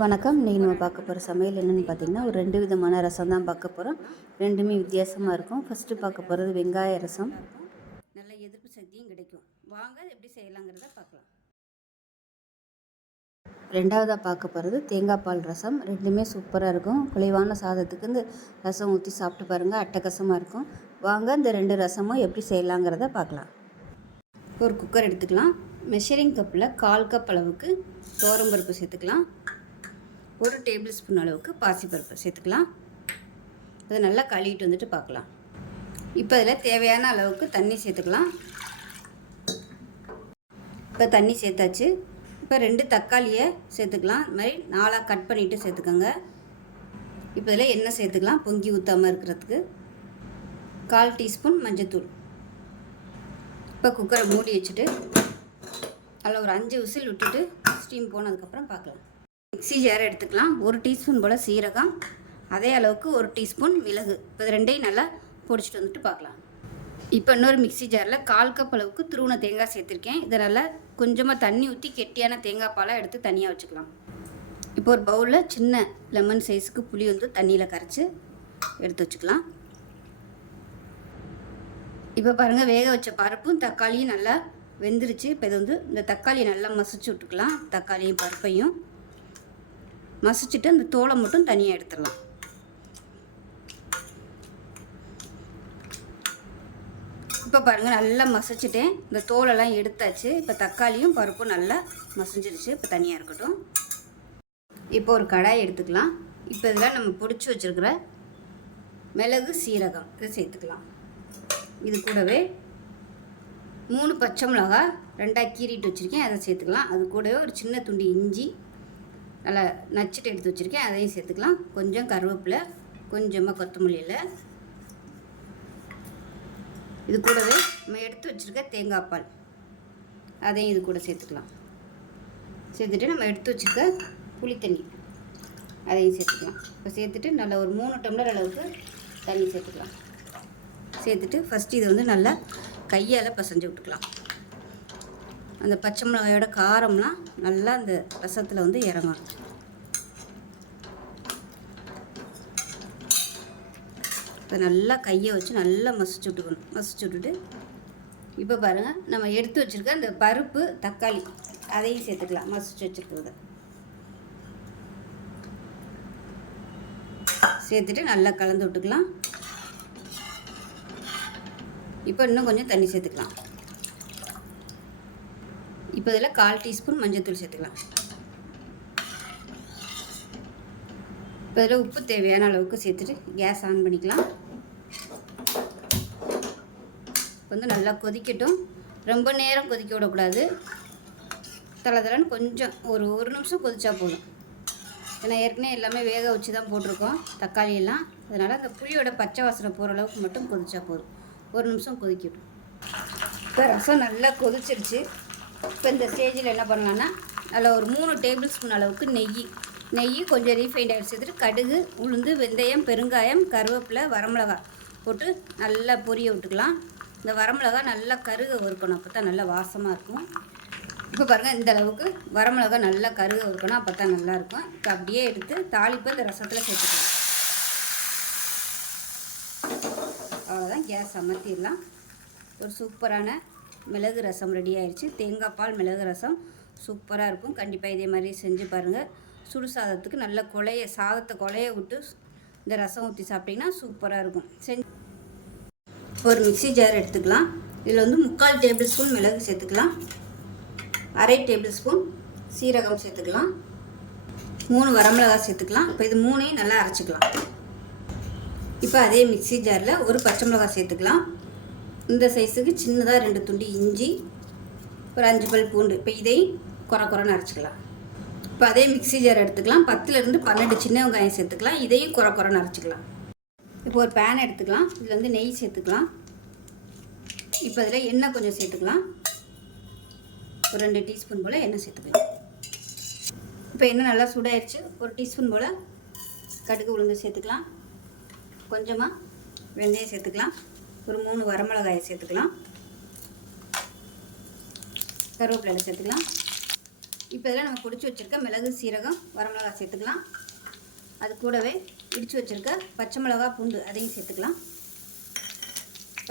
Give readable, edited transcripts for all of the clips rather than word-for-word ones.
வணக்கம். இன்றைக்கி நம்ம பார்க்க போகிற சமையல் என்னென்னு பார்த்திங்கன்னா, ஒரு 2 விதமான ரசம் தான் பார்க்க போகிறோம். ரெண்டுமே வித்தியாசமாக இருக்கும். ஃபஸ்ட்டு பார்க்க போகிறது வெங்காய ரசம். நல்ல எதிர்ப்பு சக்தியும் கிடைக்கும். வாங்க எப்படி செய்யலாங்கிறத பார்க்கலாம். ரெண்டாவதாக பார்க்க போகிறது தேங்காய் பால் ரசம். ரெண்டுமே சூப்பராக இருக்கும். குறைவான சாதத்துக்கு இந்த ரசம் ஊற்றி சாப்பிட்டு பாருங்கள், அட்டகாசமாக இருக்கும். வாங்க இந்த 2 ரசமும் எப்படி செய்யலாங்கிறத பார்க்கலாம். ஒரு குக்கர் எடுத்துக்கலாம். மெஷரிங் கப்பில் 1/4 கப் அளவுக்கு துவரம்பருப்பு சேர்த்துக்கலாம். 1 டேபிள் ஸ்பூன் அளவுக்கு பாசிப்பருப்பு சேர்த்துக்கலாம். அதை நல்லா கழுவிட்டு வந்துட்டு பார்க்கலாம். இப்போ இதில் தேவையான அளவுக்கு தண்ணி சேர்த்துக்கலாம். இப்போ தண்ணி சேர்த்தாச்சு. இப்போ 2 தக்காளியை சேர்த்துக்கலாம். இது மாதிரி 4ஆக கட் பண்ணிவிட்டு சேர்த்துக்கோங்க. இப்போ இதில் எண்ணெய் சேர்த்துக்கலாம் பொங்கி ஊற்றாமல் இருக்கிறதுக்கு. 1/4 டீஸ்பூன் மஞ்சத்தூள். இப்போ குக்கரை மூடி வச்சுட்டு அதில் ஒரு 5 விசில் விட்டுட்டு ஸ்டீம் போனதுக்கப்புறம் பார்க்கலாம். மிக்ஸி ஜாரை எடுத்துக்கலாம். 1 டீஸ்பூன் போல் சீரகம், அதே அளவுக்கு 1 டீஸ்பூன் மிளகு. இப்போ இது ரெண்டையும் நல்லா பொடிச்சிட்டு வந்துட்டு பார்க்கலாம். இப்போ இன்னொரு மிக்ஸி ஜாரில் 1/4 கப் அளவுக்கு துருவின தேங்காய் சேர்த்துருக்கேன். இதை நல்லா கொஞ்சமாக தண்ணி ஊற்றி கெட்டியான தேங்காய் பாலை எடுத்து தனியாக வச்சுக்கலாம். இப்போ ஒரு பவுலில் சின்ன லெமன் சைஸுக்கு புளி வந்து தண்ணியில் கரைச்சி எடுத்து வச்சுக்கலாம். இப்போ பாருங்கள், வேக வச்ச பருப்பும் தக்காளியும் நல்லா வெந்துருச்சு. இப்போ இது வந்து இந்த தக்காளியை நல்லா மசிச்சு விட்டுக்கலாம். தக்காளியும் பருப்பையும் மசிச்சுட்டு அந்த தோலை மட்டும் தனியாக எடுத்துடலாம். இப்போ பாருங்கள், நல்லா மசிச்சுட்டேன். இந்த தோலெல்லாம் எடுத்தாச்சு. இப்போ தக்காளியும் பருப்பும் நல்லா மசிஞ்சிருச்சு. இப்போ தனியாக இருக்கட்டும். இப்போ ஒரு கடாய் எடுத்துக்கலாம். இப்போ இதில் நம்ம பொடிச்சு வச்சுருக்கிற மிளகு சீரகம் இதை சேர்த்துக்கலாம். இது கூடவே 3 பச்சை மிளகா 2ஆக கீறிட்டு வச்சுருக்கேன், அதை சேர்த்துக்கலாம். அது கூடவே ஒரு சின்ன துண்டு இஞ்சி நல்லா நச்சுட்டு எடுத்து வச்சுருக்கேன், அதையும் சேர்த்துக்கலாம். கொஞ்சம் கருவேப்பிலை, கொஞ்சமாக கொத்தமல்லி இலை. இது கூடவே நம்ம எடுத்து வச்சுருக்க தேங்காய் பால் அதையும் இது கூட சேர்த்துக்கலாம். சேர்த்துட்டு நம்ம எடுத்து வச்சுருக்க புளி தண்ணி அதையும் சேர்த்துக்கலாம். இப்போ சேர்த்துட்டு நல்லா ஒரு 3 டம்ளர் அளவுக்கு தண்ணி சேர்த்துக்கலாம். சேர்த்துட்டு ஃபஸ்ட்டு இதை வந்து நல்லா கையால் பசைஞ்சு விட்டுக்கலாம். அந்த பச்சை மிளகாயோட காரம்லாம் நல்லா அந்த ரசத்தில் வந்து இறங்கும். இப்போ நல்லா கையை வச்சு நல்லா மசிச்சு விட்டுக்கணும். மசிச்சு விட்டுட்டு இப்போ பாருங்கள், நம்ம எடுத்து வச்சுருக்க அந்த பருப்பு தக்காளி அதையும் சேர்த்துக்கலாம். மசிச்சு வச்சுருக்கிறத சேர்த்துட்டு நல்லா கலந்து விட்டுக்கலாம். இப்போ இன்னும் கொஞ்சம் தண்ணி சேர்த்துக்கலாம். இப்போ இதில் 1/4 டீஸ்பூன் மஞ்சத்தூள் சேர்த்துக்கலாம். இப்போ இதில் உப்பு தேவையான அளவுக்கு சேர்த்துட்டு கேஸ் ஆன் பண்ணிக்கலாம். இப்போ வந்து நல்லா கொதிக்கட்டும். ரொம்ப நேரம் கொதிக்க விடக்கூடாது. தளதளன்னு கொஞ்சம் ஒரு நிமிஷம் கொதிச்சா போதும். ஏன்னா ஏற்கனவே எல்லாமே வேக வச்சு தான் போட்டிருக்கோம் தக்காளியெல்லாம். அதனால் அந்த புளியோட பச்சை வாசனை போகிற அளவுக்கு மட்டும் கொதிச்சா போதும். 1 நிமிஷம் கொதிக்கட்டும். இப்போ ரசம் நல்லா கொதிச்சிருச்சு. இப்போ இந்த ஸ்டேஜில் என்ன பண்ணலான்னா, அதில் ஒரு 3 டேபிள் ஸ்பூன் அளவுக்கு நெய் கொஞ்சம் ரீஃபைண்ட் ஆயில் சேர்த்துட்டு கடுகு, உளுந்து, வெந்தயம், பெருங்காயம், கருவேப்பிலை, வரமிளகாய் போட்டு நல்லா பொரிய விட்டுக்கலாம். இந்த வரமிளகாய் நல்லா கருக வறுக்கணும், அப்போ தான் நல்லா வாசமாக இருக்கும். இப்போ பாருங்கள், இந்த அளவுக்கு வரமிளகாய் நல்லா கருக வறுக்கணும், அப்போ தான் நல்லாயிருக்கும். இப்போ அப்படியே எடுத்து தாளிப்பு இந்த ரசத்தில் சேர்த்துக்கலாம். அவ்வளோதான், கேஸ் அமர்த்திடலாம். ஒரு சூப்பரான மிளகு ரசம் ரெடி ஆயிடுச்சு. தேங்காய் பால் மிளகு ரசம் சூப்பராக இருக்கும். கண்டிப்பாக இதே மாதிரி செஞ்சு பாருங்கள். சுடு சாதத்துக்கு நல்ல சாதத்தை குழைய விட்டு இந்த ரசம் ஊற்றி சாப்பிட்டிங்கன்னா சூப்பராக இருக்கும். ஒரு மிக்ஸி ஜார் எடுத்துக்கலாம். இதில் வந்து 3/4 டேபிள் ஸ்பூன் மிளகு சேர்த்துக்கலாம். 1/2 டேபிள் ஸ்பூன் சீரகம் சேர்த்துக்கலாம். 3 வரமிளகாய் சேர்த்துக்கலாம். இப்போ இது 3ஐயும் நல்லா அரைச்சிக்கலாம். இப்போ அதே மிக்ஸி ஜாரில் ஒரு பச்சை மிளகாய் சேர்த்துக்கலாம். இந்த சைஸுக்கு சின்னதாக 2 துண்டு இஞ்சி, ஒரு 5 பல் பூண்டு. இப்போ இதையும் குறைன்னு அரைச்சிக்கலாம். இப்போ அதே மிக்ஸி ஜார் எடுத்துக்கலாம். 10லேருந்து 12 சின்ன வெங்காயம் சேர்த்துக்கலாம். இதையும் குறைன்னு அரைச்சிக்கலாம். இப்போ ஒரு பேன் எடுத்துக்கலாம். இதில் வந்து நெய் சேர்த்துக்கலாம். இப்போ இதில் எண்ணெய் கொஞ்சம் சேர்த்துக்கலாம். ஒரு 2 டீஸ்பூன் போல் எண்ணெய் சேர்த்துக்கலாம். இப்போ எண்ணெய் நல்லா சூடாயிருச்சு. 1 டீஸ்பூன் போல் கடுகு உளுந்து சேர்த்துக்கலாம். கொஞ்சமாக வெந்தயம் சேர்த்துக்கலாம். ஒரு 3 வரமிளகாயை சேர்த்துக்கலாம். கருவேப்பிலை சேர்த்துக்கலாம். இப்போ இதெல்லாம் நம்ம பிடிச்சி வச்சுருக்க மிளகு சீரகம் வரமிளகாய் சேர்த்துக்கலாம். அது கூடவே இடித்து வச்சுருக்க பச்சை மிளகா பூண்டு அதையும் சேர்த்துக்கலாம்.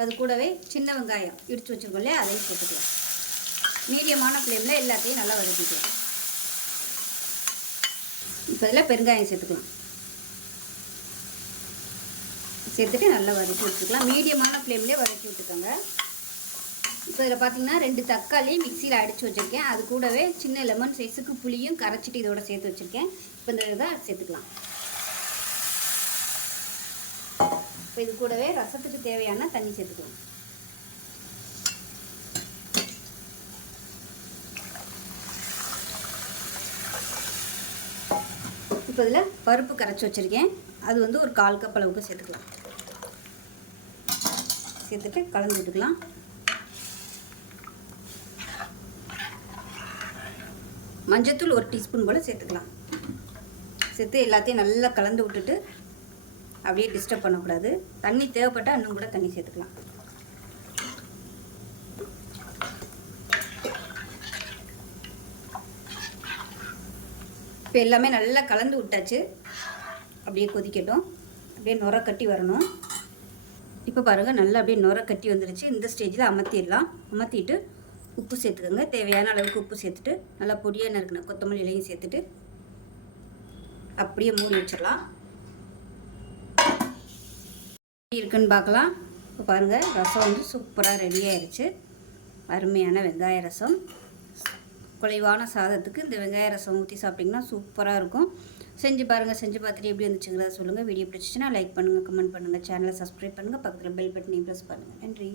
அது கூடவே சின்ன வெங்காயம் இடித்து வச்சுருக்கோம் இல்லையா, அதையும் சேர்த்துக்கலாம். மீடியமான ஃப்ளேமில் எல்லாத்தையும் நல்லா வதக்கிக்கலாம். இப்போ இதில் பெருங்காயம் சேர்த்துக்கலாம். சேர்த்துட்டு நல்லா வதக்கி வச்சுக்கலாம். மீடியமான ஃப்ளேம்லேயே வதக்கி விட்டுக்கோங்க. இப்போ இதில் பார்த்தீங்கன்னா 2 தக்காளி மிக்சியில் அடித்து வச்சுருக்கேன். அது கூடவே சின்ன லெமன் சைஸுக்கு புளியும் கரைச்சிட்டு இதோட சேர்த்து வச்சுருக்கேன். இப்போ இந்த இதை சேர்த்துக்கலாம். இப்போ இது கூடவே ரசத்துக்கு தேவையான தண்ணி சேர்த்துக்கலாம். இப்போ இதில் பருப்பு கரைச்சி வச்சுருக்கேன். அது வந்து ஒரு 1/4 கப் அளவுக்கு சேர்த்துக்கலாம். சேர்த்துட்டு கலந்து விட்டுக்கலாம். மஞ்சத்தூள் 1 டீஸ்பூன் போல் சேர்த்துக்கலாம். சேர்த்து எல்லாத்தையும் நல்லா கலந்து விட்டுட்டு அப்படியே டிஸ்டர்ப் பண்ணக்கூடாது. தண்ணி தேவைப்பட்டால் இன்னும் கூட தண்ணி சேர்த்துக்கலாம். இப்போ எல்லாமே நல்லா கலந்து விட்டாச்சு. அப்படியே கொதிக்கட்டும். அப்படியே நுர கட்டி வரணும். இப்போ பாருங்கள் நல்லா அப்படியே நுர கட்டி வந்துருச்சு. இந்த ஸ்டேஜில் அமர்த்திடலாம். அமர்த்திட்டு உப்பு சேர்த்துக்கோங்க. தேவையான அளவுக்கு உப்பு சேர்த்துட்டு நல்லா பொடியாக நறுக்கின கொத்தமல்லி இலையும் சேர்த்துட்டு அப்படியே மூடி வச்சிடலாம். எப்படி இருக்குன்னு பார்க்கலாம். இப்போ பாருங்கள் ரசம் வந்து சூப்பராக ரெடி ஆயிடுச்சு. அருமையான வெங்காய ரசம். குறைவான சாதத்துக்கு இந்த வெங்காய ரசம் ஊற்றி சாப்பிட்டிங்கன்னா சூப்பராக இருக்கும். செஞ்சு பாருங்கள். செஞ்சு பார்த்துட்டு எப்படி இருந்துச்சுங்கிறத சொல்லுங்கள். வீடியோ பிடிச்சிச்சின்னா லைக் பண்ணுங்கள், கமெண்ட் பண்ணுங்கள், சேனலை சப்ஸ்கிரைப் பண்ணுங்கள், பக்கத்தில் பெல் பட்டனையும் ப்ரெஸ் பண்ணுங்கள். நன்றி.